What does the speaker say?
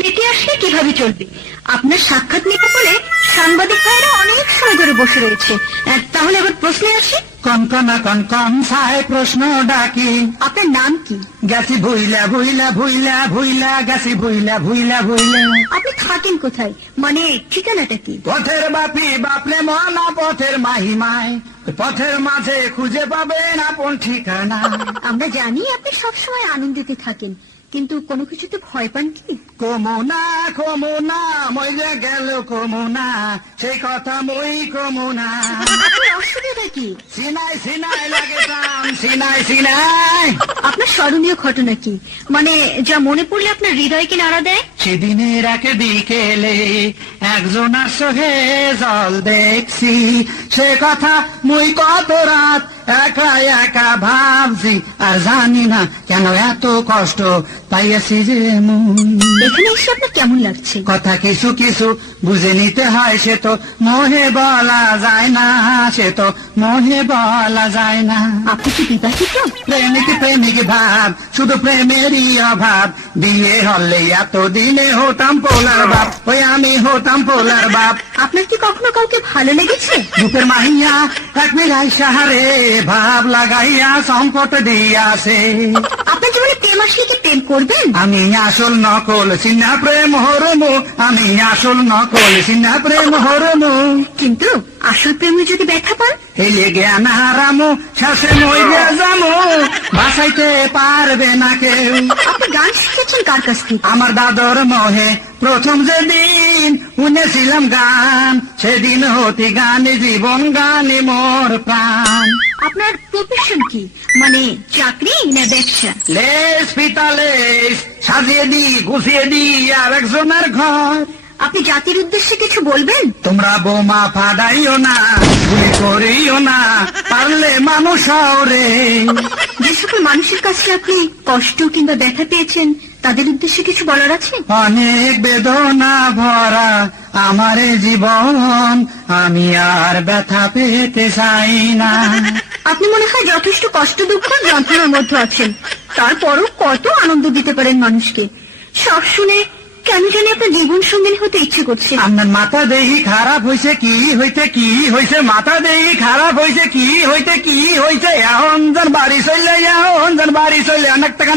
মেতে আসলে কিভাবে চলবে? আপনার সাক্ষাৎ নিতে বলে সাংবাদিক ভাইরা অনেক সময় ধরে বসে রয়েছে। তাহলে আবার প্রশ্নে আসি। কনকনা কনকন ছায় প্রশ্ন ডাকি। আপনার নাম কি? গেছি ভুইলা ভুইলা ভুইলা ভুইলা গেছি ভুইলা ভুইলা ভুইলা। আপনি থাকেন কোথায়, মানে ঠিকানাটা কি? পথের বাপি বাপলে মনা পথের মাহিমায়, পথের মাঝে খুঁজে পাবেন আপন ঠিকানা। আমরা জানি আপনি সবসময় আনন্দিত থাকেন, কিন্তু কোনো কিছুতে ভয় পান কি? কমুনা কমুনা মইলে গেল কমুনা, সেই কথা মই কমুনা। আপনার অসুবিধা কি? সিনাই সিনাই লাগে টান, সিনাই সিনাই। আপনার স্মরণীয় ঘটনা কি, মানে যা মনে পড়লে আপনার হৃদয়কে নাড়া দেয়? সেদিনের এক বিকেলে একজনের চোখে জল দেখছি, সে কথা মুই কত রাত একা একা ভাবছি, আর জানি না কেন এত কষ্ট পাইয়াছি যে মন। এখানে এসে আপনার কেমন লাগছে? কথা কিছু কিছু বুঝে নিতে হয়, সে তো মোহে বলা যায় না, সে তো মোহে বলা যায় না। আপনি কি বিবাহিত? প্রেমিক প্রেমিক ভাব, শুধু প্রেমেরই অভাব, বিয়ে হলে এত দিনে হতাম পোলার বাপ, ওই আমি হতাম পোলার বাপ। আপনার কি কখনো কাউকে ভালো লেগেছে? রূপের মাহিয়া এক মিলাই সাহারে, ভাব লাগাইয়া সংকট দিয়াছে। আপনার জীবনে প্রেম আসলে কি প্রেম করবেন? আমি আসল নকল সিনা প্রেম হরমু, আমি আসল নকল সিনা প্রেম হরমু। কিন্তু আসল প্রেমে যদি ব্যথা পান? এলে জ্ঞান হারামু, শেষে মই যামু, বাঁচাইতে পারবে না কেউ। আপনি গান শিখেছেন কার কাছ থেকে? আমার দাদর মোহে প্রথম যেদিন শুনেছিলাম গান, সেদিন হতে গানে জীবন, গানে মোর প্রাণ। আপনার প্রফেশন কি, মানে চাকরি না ব্যবসা? লেস পিতা লেস সাজিয়ে দি গুছিয়ে দি আর একজনের ঘর। আপনি জাতির উদ্দেশ্যে কিছু বলবেন? তোমরা বোমা ফাটাইও না, গুলি করিও না, পারলে মানুষ রে। যে সকল মানুষের কাছে আপনি কষ্ট কিংবা ব্যথা পেয়েছেন, তাদের উদ্দেশ্যে কিছু বলার আছে? অনেক বেদনা ভরা আমারে জীবন, আমি আর ব্যথা পেতে চাই না। আপনি মনে হয় যথেষ্ট কষ্ট দুঃখ যন্ত্রণার মধ্যে আছেন, তারপরও কত আনন্দ দিতে পারেন মানুষকে। সব শুনে কেন জানি আপনার জীবন সঙ্গিনী হতে ইচ্ছে করছে। আপনার মাথা দেহি খারাপ হয়েছে, কি হইতে কি হয়েছে, মাথা দেহি খারাপ হয়েছে, কি হইতে কি হয়েছে, এখন বাড়ি চললে, এখন বাড়ি চললে অনেক টাকা